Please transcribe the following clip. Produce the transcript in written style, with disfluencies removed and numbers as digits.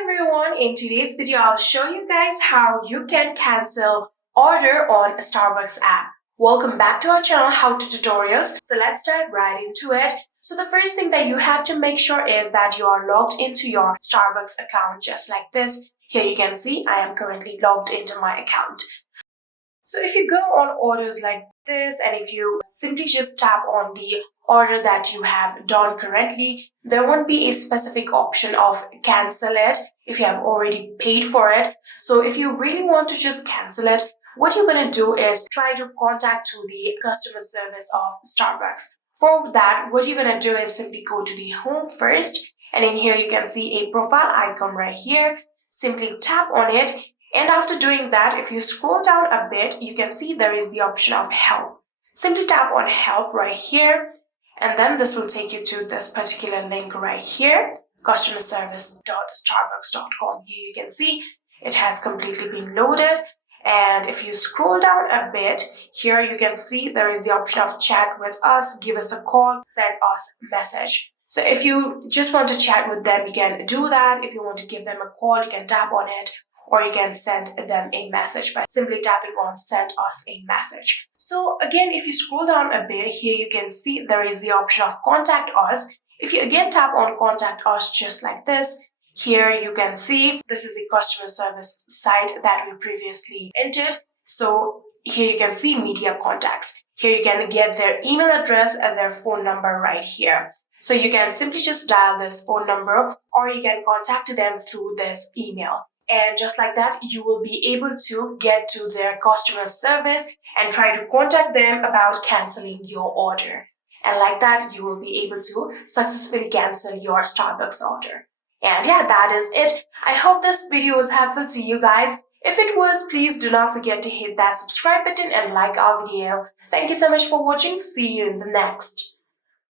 Hi everyone, in today's video I'll show you guys how you can cancel order on a Starbucks app. Welcome back to our channel How To Tutorials. So let's dive right into it. So the first thing that you have to make sure is that you are logged into your Starbucks account just like this. Here you can see I am currently logged into my account. So if you go on orders like this and if you simply just tap on the order that you have done currently, there won't be a specific option of cancel it if you have already paid for it. So if you really want to just cancel it, what you're going to do is try to contact to the customer service of Starbucks. For that, what you're going to do is simply go to the home first, and in here you can see a profile icon right here. Simply tap on it. And after doing that, if you scroll down a bit, you can see there is the option of help. Simply tap on help right here, and then this will take you to this particular link right here, customerservice.starbucks.com. Here you can see it has completely been loaded. And if you scroll down a bit, here you can see there is the option of chat with us, give us a call, send us a message. So if you just want to chat with them, you can do that. If you want to give them a call, you can tap on it. Or you can send them a message by simply tapping on send us a message. So again, if you scroll down a bit, here you can see there is the option of contact us. If you again tap on contact us just like this, here you can see this is the customer service site that we previously entered. So here you can see media contacts. Here you can get their email address and their phone number right here. So you can simply just dial this phone number or you can contact them through this email. And just like that, you will be able to get to their customer service and try to contact them about canceling your order. And like that, you will be able to successfully cancel your Starbucks order. And yeah, that is it. I hope this video was helpful to you guys. If it was, please do not forget to hit that subscribe button and like our video. Thank you so much for watching. See you in the next.